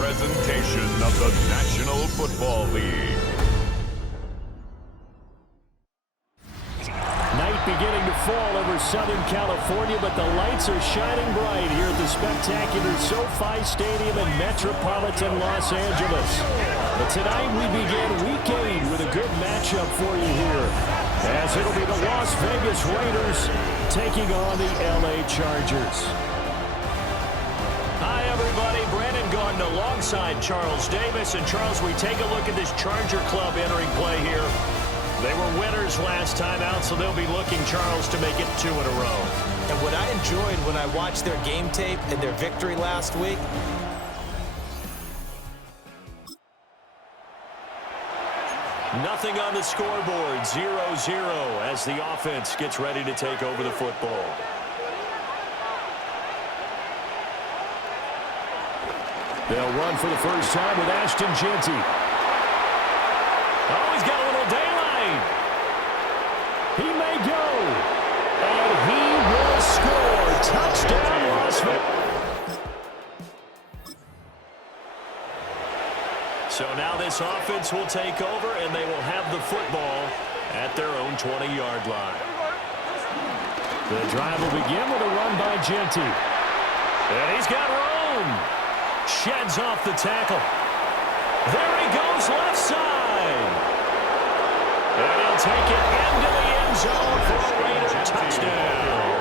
presentation of the National Football League. Night beginning to fall over Southern California, but the lights are shining bright here at the spectacular SoFi Stadium in metropolitan Los Angeles. But tonight we begin Week 8 with a good matchup for you here, as it'll be the Las Vegas Raiders taking on the LA Chargers. Hi, everybody. Brandon Gordon alongside Charles Davis. And, Charles, we take a look at this Charger club entering play here. They were winners last time out, so they'll be looking, Charles, to make it 2 in a row. And what I enjoyed when I watched their game tape and their victory last week, nothing on the scoreboard, 0-0 as the offense gets ready to take over the football. They'll run for the first time with Ashton Jeanty. Oh, he's got a little daylight. He may go. And he will score. Touchdown, Las Vegas. So now this offense will take over, and they will have the football at their own 20-yard line. The drive will begin with a run by Jeanty. And he's got room. Sheds off the tackle. There he goes, left side. And he'll take it into the end zone for a Raider touchdown.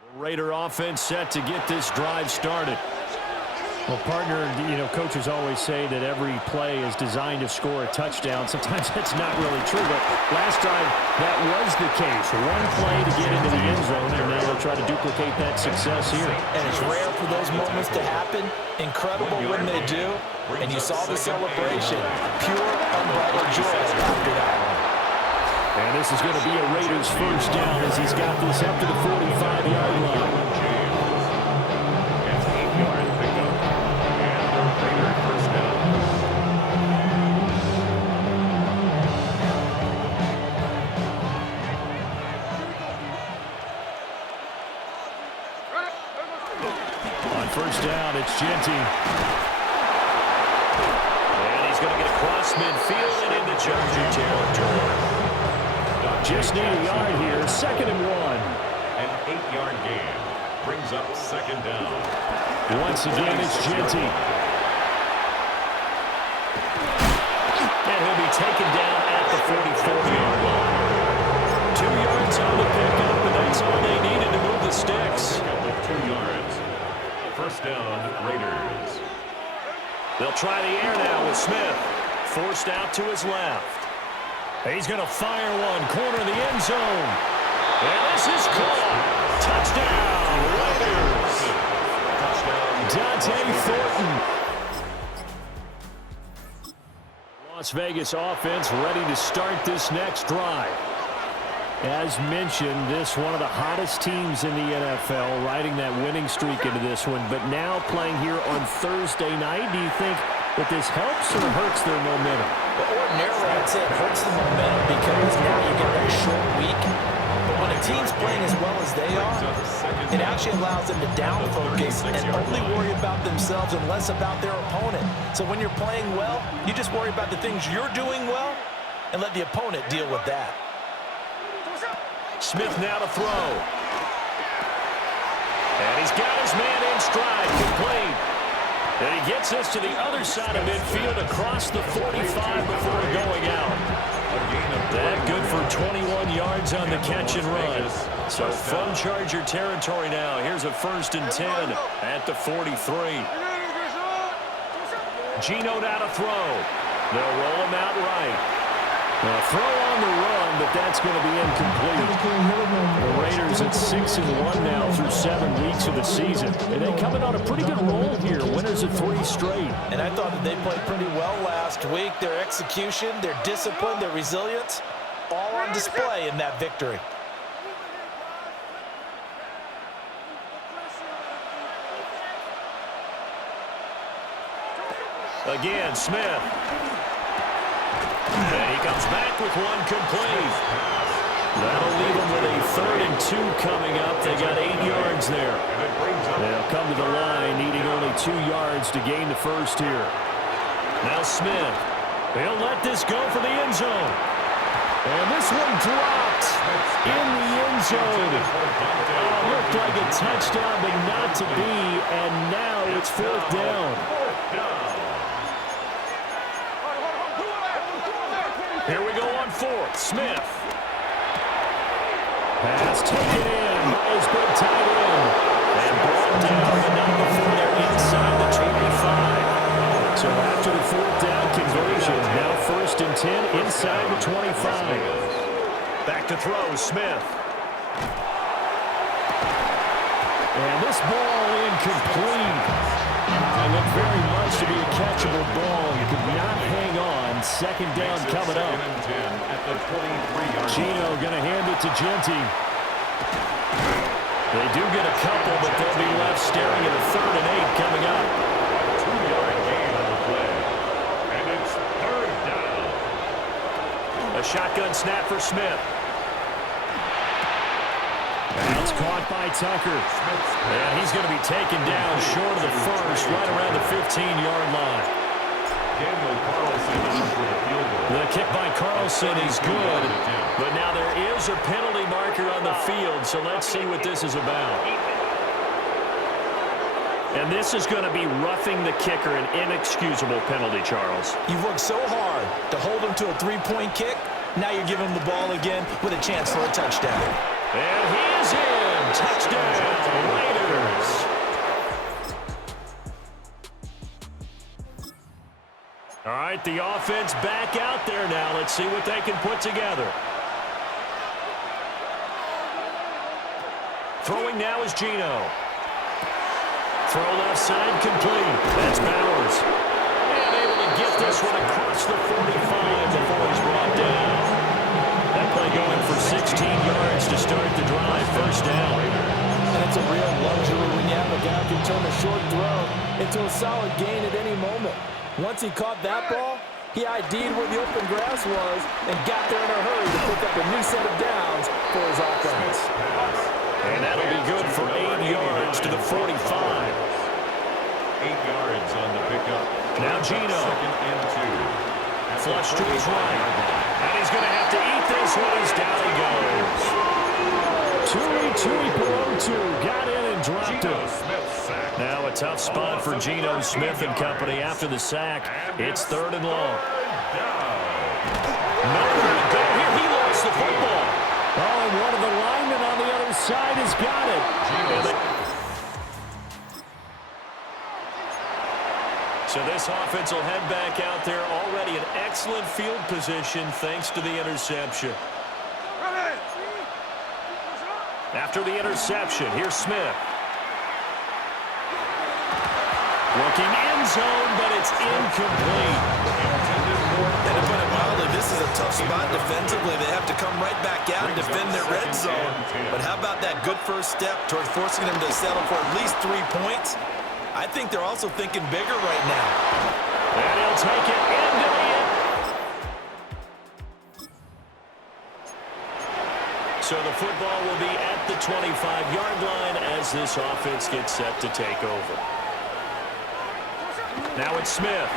The Raider offense set to get this drive started. Well, partner, coaches always say that every play is designed to score a touchdown. Sometimes that's not really true, but last time that was the case. One play to get into the end zone, and now they'll try to duplicate that success here. and it's rare for those moments to happen. Incredible when they do. And you saw the celebration. Pure, unbridled joy after that. And this is going to be a Raiders first down as he's got this up to the 45-yard line. First down, it's Jeanty. And he's going to get across midfield and into Charger territory. Just need a yard here, 2nd and 1. An 8-yard gain brings up 2nd down. Once again, it's Jeanty. And he'll be taken down at the 44-yard line. 2 yards on the pickup, and that's all they needed to move the sticks. 2 yards. First down, Raiders. They'll try the air now with Smith. Forced out to his left. He's going to fire one, corner of the end zone. And this is caught. Touchdown, Raiders. Dante Thornton. Las Vegas offense ready to start this next drive. As mentioned, this one of the hottest teams in the NFL, riding that winning streak into this one, but now playing here on Thursday night. Do you think that this helps or hurts their momentum? Well, ordinarily, I'd say it hurts the momentum because now you get a short week. But when a team's playing as well as they are, it actually allows them to down focus and only worry about themselves and less about their opponent. So when you're playing well, you just worry about the things you're doing well and let the opponent deal with that. Smith now to throw. And he's got his man in stride, complete. And he gets this to the other side of midfield across the 45 before going out. That good for 21 yards on the catch and run. So from Charger territory now, here's a 1st and 10 at the 43. Geno now to throw. They'll roll him out right. A throw on the run, but that's going to be incomplete. The Raiders at 6-1 now through 7 weeks of the season. And they coming on a pretty good roll here. Winners of 3 straight. And I thought that they played pretty well last week. Their execution, their discipline, their resilience, all on display in that victory. Again, Smith. And he comes back with one complete. That'll leave them with a 3rd and 2 coming up. They got 8 yards there. They'll come to the line needing only 2 yards to gain the first here. Now Smith. He'll let this go for the end zone. And this one dropped in the end zone. Looked like a touchdown, but not to be. And now it's 4th down. Here we go on 4th. Smith. Pass taken in by his big tight end. And brought down, but not before they're inside the 25. So after the 4th down conversion, now 1st and 10 inside the 25. Back to throw, Smith. And this ball incomplete. Looked very much to be a catchable ball. You could not hang on. 2nd down coming up. Gino going to hand it to Genty. They do get a couple, but they'll be left staring at a 3rd and 8 coming up. 2-yard gain on the play. And it's 3rd down. A shotgun snap for Smith. That's caught by Tucker. And he's going to be taken down short of the 1st, right around the 15-yard line. The kick by Carlson is good, but now there is a penalty marker on the field, so let's see what this is about. And this is going to be roughing the kicker, an inexcusable penalty, Charles. You've worked so hard to hold him to a 3-point kick. Now you're giving him the ball again with a chance for a touchdown. And he is in. Touchdown, Raiders. All right, the offense back out there now. Let's see what they can put together. Throwing now is Gino. Throw left side complete. That's Bowers. And able to get this one across the 45 before he's brought down. That play going for 16 yards to start the drive. 1st down. And it's a real luxury when you have a guy who can turn a short throw into a solid gain at any moment. Once he caught that ball, he ID'd where the open grass was and got there in a hurry to pick up a new set of downs for his offense. And that'll be good for 8 yards to the 45. 8 yards on the pickup. Now Gino. 2nd and 2. Flush to his right. And he's going to have to eat this one as down he goes. Tui Pelotu got in and dropped him. Now a tough spot for Geno Smith and company after the sack. It's 3rd and long. Nowhere to go here. He lost the football. Oh, and one of the linemen on the other side has got it. So this offense will head back out there, already in excellent field position thanks to the interception. After the interception, here's Smith. Working end zone, but it's incomplete. And to put it mildly, this is a tough spot defensively. They have to come right back out and defend their red zone. But how about that good first step towards forcing them to settle for at least 3 points? I think they're also thinking bigger right now. And he'll take it into the end. So the football will be at the 25-yard line as this offense gets set to take over. Now it's Smith.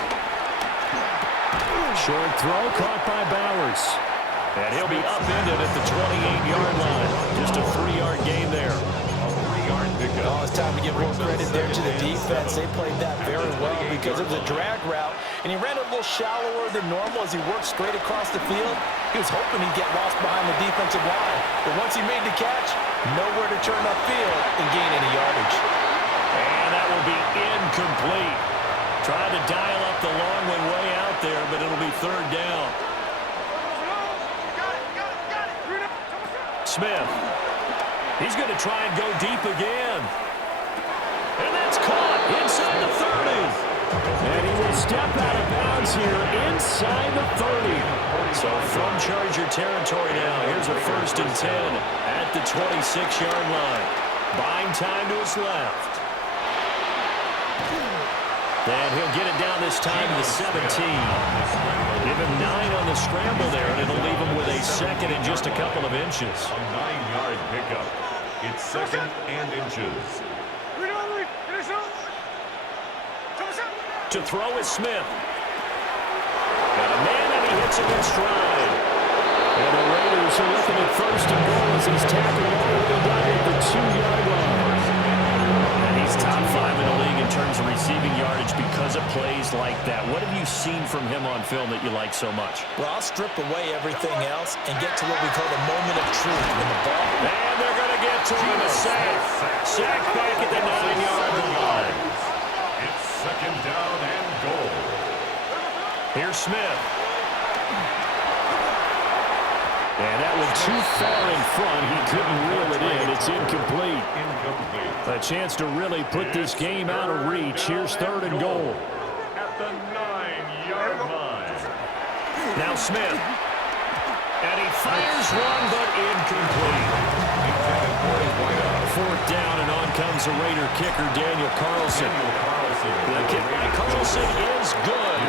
Short throw caught by Bowers. And he'll be upended at the 28-yard line. Just a 3-yard gain there. Oh, it's time to give more credit there to the defense. They played that very well because it was a drag route, and he ran a little shallower than normal as he worked straight across the field. He was hoping he'd get lost behind the defensive line, but once he made the catch, nowhere to turn upfield and gain any yardage. And that will be incomplete. Trying to dial up the long one way out there, but it'll be 3rd down. Smith. He's going to try and go deep again. And that's caught inside the 30. And he will step out of bounds here inside the 30. So from Charger territory now, here's a 1st and 10 at the 26-yard line. Buying time to his left. And he'll get it down this time to the 17. Give him 9 on the scramble there, and it'll leave him with a second and just a couple of inches. A 9-yard pickup. It's second and inches. To throw is Smith. Got a man, and he hits him in stride. And the Raiders are looking at first and goal as he's tackled all the way down at the 2-yard line. And he's top 5 in the league in terms of receiving yardage because of plays like that. What have you seen from him on film that you like so much? Well, I'll strip away everything else and get to what we call the moment of truth when the ball. And they're going to get to him a sack. Sack back at the 9-yard line. It's second down and goal. Here's Smith. And that was too far in front. He couldn't reel it in. It's incomplete. A chance to really put this game out of reach. Here's third and goal. At the 9-yard line. Now Smith. And he fires one, but incomplete. Fourth down, and on comes the Raider kicker, Daniel Carlson. The kick by Carlson is good.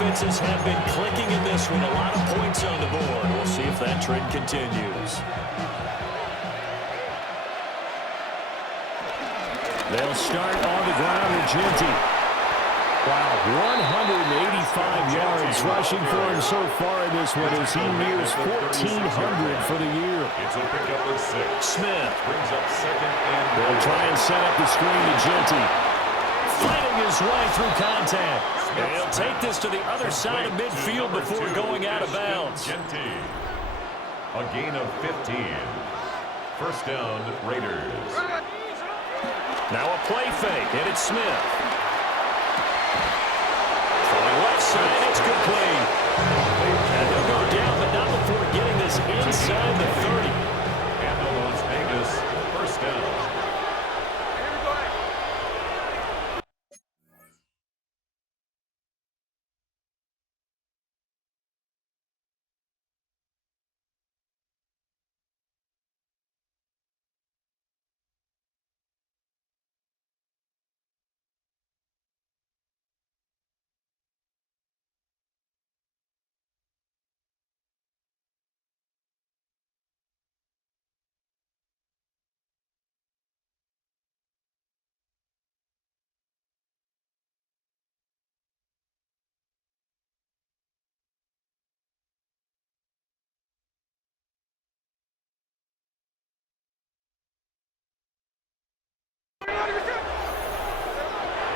Offenses have been clicking in this one. A lot of points on the board. We'll see if that trend continues. They'll start on the ground with Genty. Wow, 185 yards rushing for him so far in this one as he nears 1,400 for the year. It's a pickup of 6. Smith Brings up second and they'll try and set up the screen to Genty. Fighting his way through contact. And he'll take this to the other side of midfield before going out of bounds. A gain of 15. First down, Raiders. Now a play fake, and it's Smith. Throwing left side, it's complete. And they'll go down, but not before getting this inside the 30. And the Las Vegas first down.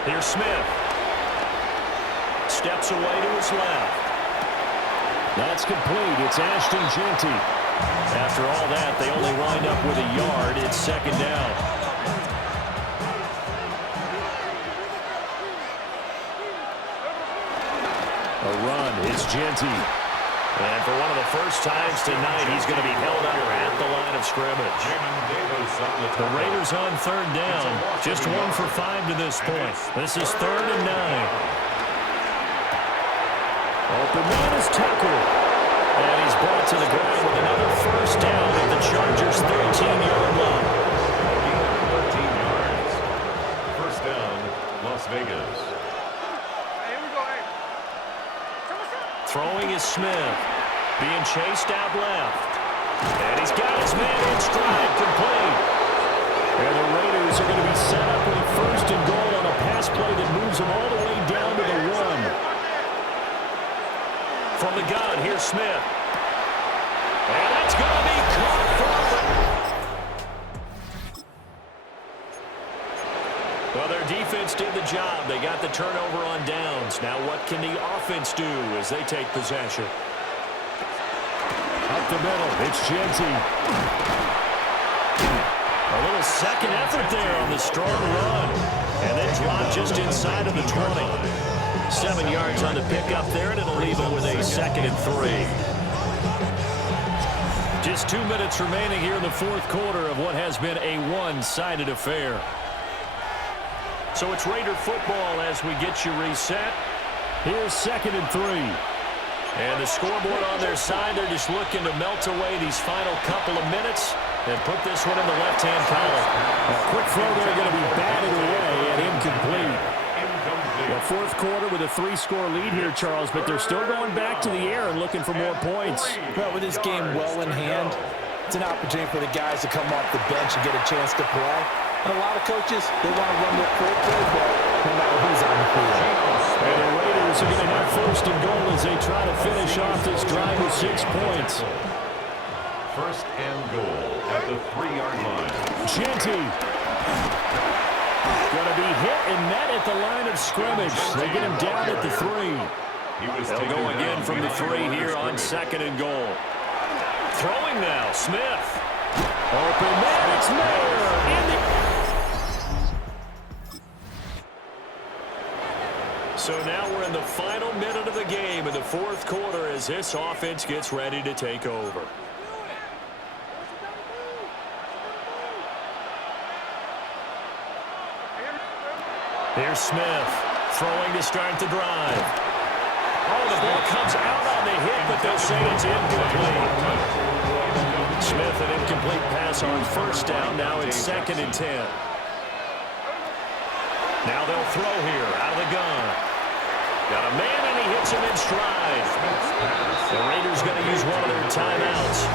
Here's Smith. Steps away to his left. That's complete. It's Ashton Genty. After all that, they only wind up with a yard. It's second down. A run. It's Genty. And for one of the first times tonight, he's going to be held up at the line of scrimmage. The Raiders on third down. Just 1 for 5 to this point. This is 3rd and 9. Open man is Tucker. And he's brought to the ground with another first down at the Chargers' 13-yard line. 13 yards. First down, Las Vegas. Throwing is Smith. Being chased out left. And he's got his man in stride, complete. And the Raiders are going to be set up with a first and goal on a pass play that moves them all the way down to the 1. From the gun, here's Smith. And that's going to be caught for Well, their defense did the job. They got the turnover on downs. Now what can the offense do as they take possession? Up the middle, it's Genty. A little second effort there on the strong run. And then drop just inside of the 20. 7 yards on the pickup there, and it'll leave them with a 2nd and 3. Just 2 minutes remaining here in the fourth quarter of what has been a one-sided affair. So it's Raider football as we get you reset. Here's 2nd and 3. And the scoreboard on their side, they're just looking to melt away these final couple of minutes. and put this one in the left-hand column. A quick throw there going to be batted away and incomplete. Well, fourth quarter with a 3-score lead here, Charles, but they're still going back to the air and looking for more points. Well, with this game well in hand, it's an opportunity for the guys to come off the bench and get a chance to play. And a lot of coaches, they want to run their full play ball no matter who's on the field. And the Raiders are going to have first and goal as they try to finish off this drive with 6 points. First and goal at the 3-yard line. Genty. Going to be hit and met at the line of scrimmage. They get him down at the 3. They'll go again from the 3 here on second and goal. Throwing now, Smith. Open man, it's Mayer. So now we're in the final minute of the game in the fourth quarter as this offense gets ready to take over. Here's Smith throwing to start the drive. Oh, the ball comes out on the hit, but they'll say it's incomplete. Smith, an incomplete pass on first down. Now it's 2nd and 10. Now they'll throw here out of the gun. Got a man, and he hits him in stride. The Raiders going to use one of their timeouts.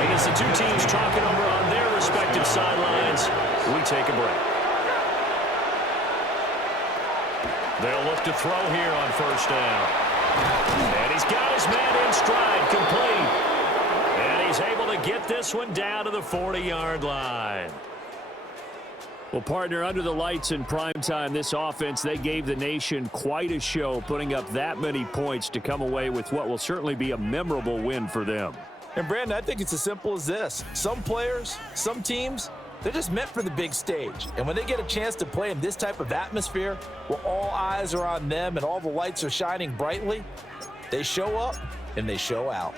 And as the two teams talking over on their respective sidelines, we take a break. They'll look to throw here on first down. And he's got his man in stride, complete. And he's able to get this one down to the 40-yard line. Well, partner, under the lights in primetime, this offense, they gave the nation quite a show, putting up that many points to come away with what will certainly be a memorable win for them. And, Brandon, I think it's as simple as this. Some players, some teams, they're just meant for the big stage. And when they get a chance to play in this type of atmosphere, where all eyes are on them and all the lights are shining brightly, they show up and they show out.